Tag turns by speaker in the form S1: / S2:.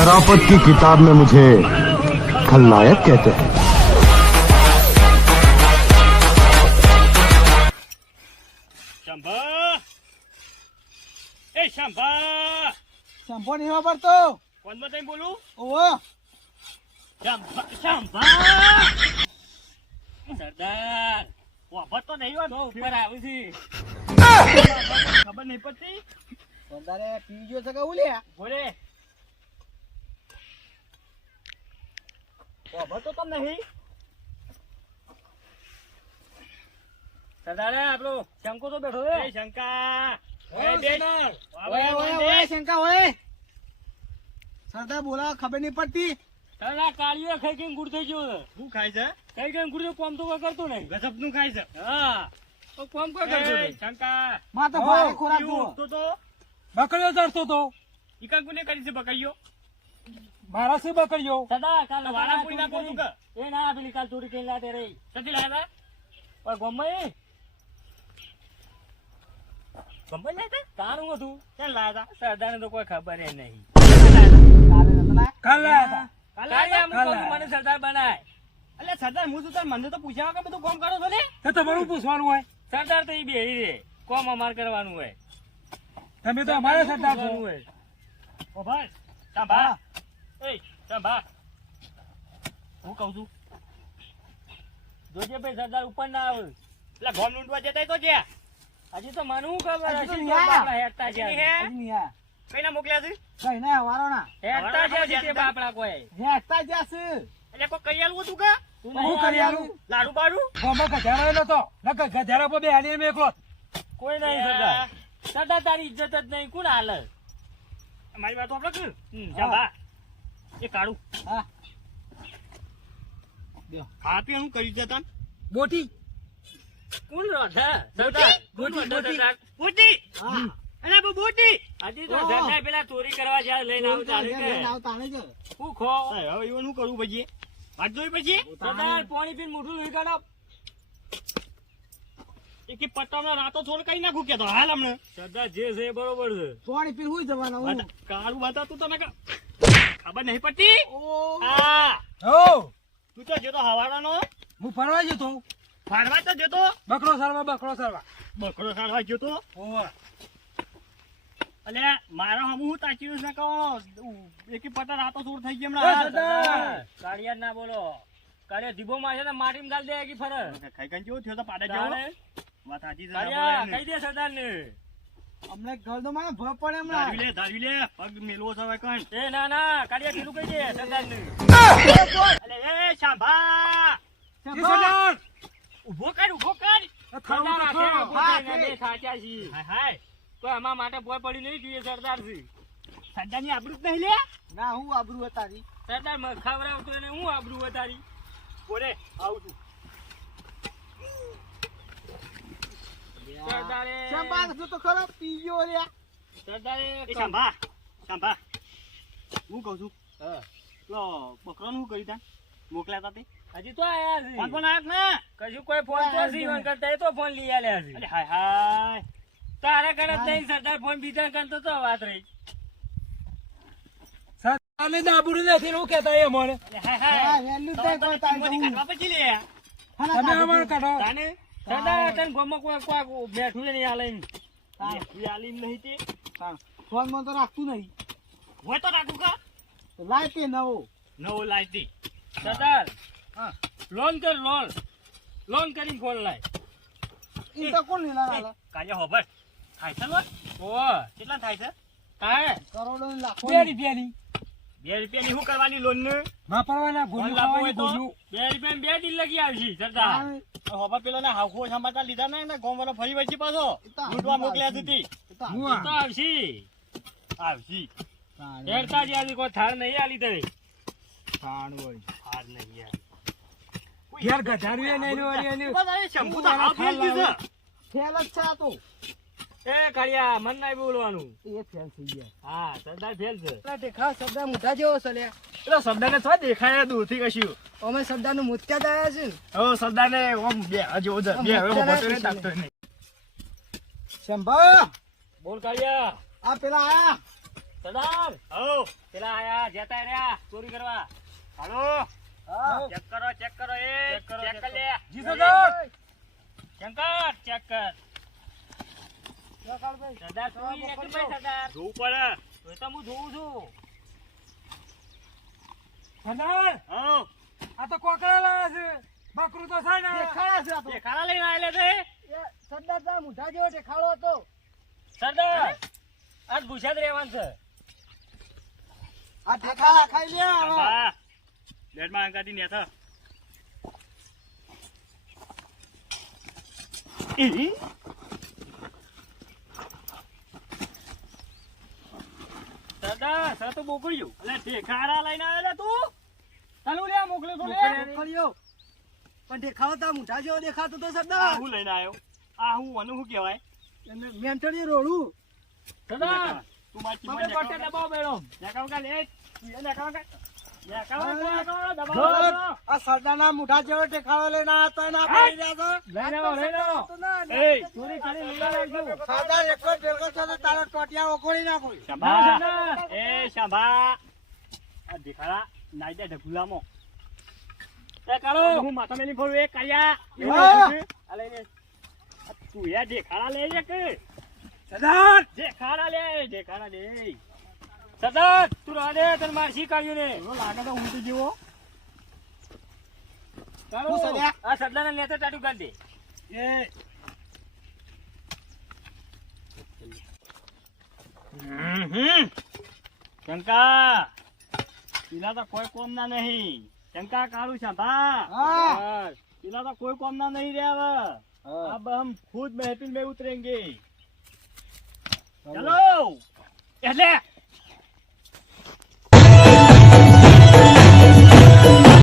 S1: शराफत की किताब में मुझे खलनायक कहते हैं।
S2: ए नहीं हो पर तो। कौन बताए बोलू? ओ तो नहीं
S3: तो आया उसी खबर नहीं पड़ती?
S2: सरदार बोले। તો તમ નહીં. સરદારે આપણો શંકો તો બેઠો છે. શંકા.
S3: શંકા ઓય સરદાર બોલા ખબર નહીં પડતી.
S2: તારા કાળીઓ ખાઈ ખાઈને ગુડ થઈ ગયો. શું ખાય છે? ખાઈ ખાઈને ગુડ કોમ તો કોઈ કરતો નહીં. ગજબનું ખાય છે. હા. તો કોમ કોઈ કરતો નહીં. શંકા.
S3: માં તો ભારે ખોરાક
S2: તો તો?
S4: બકરીઓ ચડતો તો?
S2: ઈકા કોને કરી છે બકાઈયો
S4: મારા શું બકરીઓ
S2: સદા કાલ વાળા પૂરી નાખો તું કે એ ના પેલી કાલ ચોરી કરી લાતે રહી. સતી લાયા તા? ઓય ગમે ગમે તારું હતું ક્યાં લાયા તા? તો કોઈ ખબર એ નહીં.
S3: કાલ લાયા?
S4: કાલ લાયા
S2: મને સરદાર બનાય. એટલે સરદાર હું શું મને તો પૂછ્યા કે બધું કોમ કરો છો ને?
S4: તો તમારું પૂછવાનું હોય.
S2: સરદાર તો એ બેહી રે. કોમ અમાર કરવાનું હોય.
S4: તમે તો અમારા સરદાર છો.
S2: હોય. ઓ ભાઈ સાંભા એ સાંભા હું કહું છું જોજે ભાઈ સરદાર ઉપર ના આવે એટલે ગોમ લૂંટવા જતા તો હજી તો મને ખબર
S3: હજી
S2: છે મોકલ્યા છે
S3: કઈ ના હવારો ના
S2: હેડતા છે હજી બાપડા કોઈ
S3: હેઠતા જ
S2: એટલે કોઈ કઈ આલવું તું કે
S4: હું કરી આલું?
S2: લાડુ બાડુ
S4: ગોમાં ગધેડો તો નકર ગધેડા પર બે હાલી મેં એકલો
S2: કોઈ નહીં સરદાર સરદાર તારી ઇજ્જત જ નહીં કોણ હાલે મારી વાત આપણે કર જાબા એ કાઢું
S3: હા.
S2: ખા પી હું કરી જતા
S4: બોટી.
S2: કોણ રોધે? સરદાર કોણ બોટી અરે બહુ બોટી. હજી તો સરદાર પેલા ચોરી કરવા જાય લઈને આવું
S3: લઈને આવતા આવે છે.
S2: હું ખો? હવે એવું શું કરવું પછી? વાત જોઈ પછી? સરદાર પાણી પીને મોઢું લોહી કાઢો. એક પટ્ટામાં રાતો થોડ કઈ નાખું કે તો? હાલ હમણાં. સરદાર જે છે બરોબર છે.
S3: પાણી પીને હુઈ જવાના હું?
S2: કાળું બતાતું તને કે? ખબર નહીં પડતી? હા.
S4: હો.
S2: તું તો જતો હવાડાનો.
S4: હું ફરવા જતો
S2: ફરવા તો જતો
S4: બકરો સારવા બકરો સારવા.
S2: બકરો સારવા જતો
S4: ઓવા.
S2: અલે મારો હમ હું તાચી ને કહો? એકી પટા રાતો સોર થઈ ગઈ
S4: એ સરદાર!
S2: કાળિયા ના બોલો. કાળિયા માં છે ને માટીમાં ગાલ દે એકી ફર. ખાઈ કાઈ જેવો થયો? તો પાડા જાવ વાત સાચી છે કાળિયા કહી દે સરદાર ને
S3: અમને ઘર તો મારા ભર પડે હમણાં.
S2: લે ધારી લે. પગ મેલવો છે કણ એ ના ના કાળિયા કીધું કહી દે? સરદાર ને એ શાંભા
S4: સરદાર!
S2: ઊભો કર ઊભો કર.
S4: આ થાળું તો ખો.
S3: હા,
S2: હાય હાય. તો આમાં માટે ભોય પડી નહીં જોઈએ સરદારથી સરદારની આબરૂ જ નહીં લે?
S3: ના હું આબરૂ તારી
S2: સરદાર મને ખવડાવતો એને હું આબરૂ વધારી બોલે આવું છું. સરદારે.
S3: શંભા તો ખરો પી ગયો
S2: સરદારે શાંભા શાંભા હું કહું છું? તો બકરાનું શું કર્યું તા મોકલ્યા તા તે? હજી તો આયા છે ફોન આયા ને? કશું કોઈ ફોન તો સી કરતા એ તો ફોન લઈ આલ્યા છે અરે હાય હાય. તારા નહીં સરદાર ફોન બીજા કરતો તો તો વાત રહી.
S4: સરદારને દાબુડી નથી એવું કહેતા એ મને
S2: હાય હાય.
S3: વહેલું થાય તો હું.
S4: તમે અમારે કાઢો.
S2: તાને? સરદાર તને ગોમાં કોઈ કોઈ બેઠું નહીં આલે આલે નહીં તે.
S3: હા. ફોનમાં તો રાખતું નહીં.
S2: હોય તો રાખું કા?
S3: તો લાય તે નવો.
S2: નવો લાયતી
S3: હા.
S2: લોન કર લોન. લોન કરીને ફોન લાય.
S3: ઈ તો કોણ લીલા લાલા
S2: કાજે હોબર થાય છે ઓ કેટલા થાય છે? થાય
S3: કરોડો લાખો
S4: બે રૂપિયાની
S2: બે રૂપિયાની શું કરવાની લોન ને
S4: વાપરવાના ગોળું ખાવાની ગોળું
S2: બે રૂપિયા બે ડીલ લગી આવશે સરદાર હોબર પેલો ને હાફો સમાચાર લીધા ને ને ગોમ વાળો ફરી વચ્ચે પાછો લૂંટવા મોકલ્યા સુધી તો આવશે આવશે હેડતા જ આજે કોઈ થાળ નહીં આલી તને થાળ નહીં યાર
S4: ઘેર ગધાર્યું એને એનું વળી એનું.
S2: શંભુ તો હાવ ફેલ ગયું
S3: ફેલ જ છે આ તો
S2: એ કાળિયા મન નહીં બોલવાનું.
S3: એ ફેલ થઈ ગયા.
S2: હા સરદાર ફેલ છે.
S3: એટલે દેખા સરદાર મોઢા જેવો છે લે
S2: એટલે સરદાર ને થોડા દેખાયા દૂરથી કશું.
S3: અમે સરદારનું મુતક્યા જ છે ને.
S2: હવે સરદાર ને ઓમ બે હજુ ઉધર બે હવે
S3: મોટો
S2: ને તાકતો નહીં.
S3: શંભા!
S2: બોલ કાળિયા.
S3: આ પેલા આયા.
S2: સરદાર! હો પેલા આયા જતા રહ્યા ચોરી કરવા. હાલો. ચેક કરો ચેક કરો એ ચેક કર લે.
S4: જી સરદાર
S2: શંકર ચેક કર. સરદાર ચોરી એક ભાઈ સરદાર જોવું પડે. તો તો હું. જોઉં છું
S4: સરદાર
S2: હો
S4: આ તો કોકરા લાયા છે. બકરું તો છે ને.
S3: દેખાડા છે આ તો.
S2: તે લઈને આવેલા છે?
S3: સરદાર તા મુઠા જેવો દેખાડો હતો.
S2: સરદાર આજ ગુજરાત રહેવાનું છે.
S3: આ દેખાડા ખાઈ લે હવે.
S2: બેડમાં નેથા સરદાર સર તો બોકડ્યું એટલે ઠેખારા લઈને આવેલા તું. ચાલુ લે મોકલ્યો તો લે.
S3: મોકલ્યો. પણ દેખાડો તા મુઠા જેવો દેખાતો તો
S2: આ
S3: સરદાર
S2: હું લઈને આવ્યો આ હું અને હું કહેવાય?
S3: એને મેમચડી રોડું.
S2: સરદાર તું મારી
S4: મને
S2: ચીમા
S4: દબાવ બેડો.
S2: નેકાવ કા લે નેકાવ કા
S3: આ સરદારના મુઠા જેવો દેખાડો લઈને આવ્યો તો એના પડી રહ્યા તો ના, ના.
S2: એ
S3: સરદાર એકલો ભેગો છે તો તારો ટોટિયા ઓગળી નાખો
S2: એ શાંભા. આ દેખાડા નાઈ દે ઢગુલામાં. એ હું. માથા મેલી ફરું એ આ તું યાર દેખાડા લે છે કે
S4: સરદાર!
S2: દેખાડા લે દેખાડા લે સતત તું રાડે તને મારસી કાઢ્યું ને. એવો લાગે તો ઊંટી જેવો ચાલો આ સદલાને લેતા ટાટુ ગાલ દે. એ. શંકા પેલા તો કોઈ કોમ ના નહીં. શંકા કાળું છે ભા પેલા તો કોઈ કોમ ના નહીં
S3: રે
S2: અબ હમ ખુદ મહેફિલ મેં ઉતરેંગે. ચલો. એટલે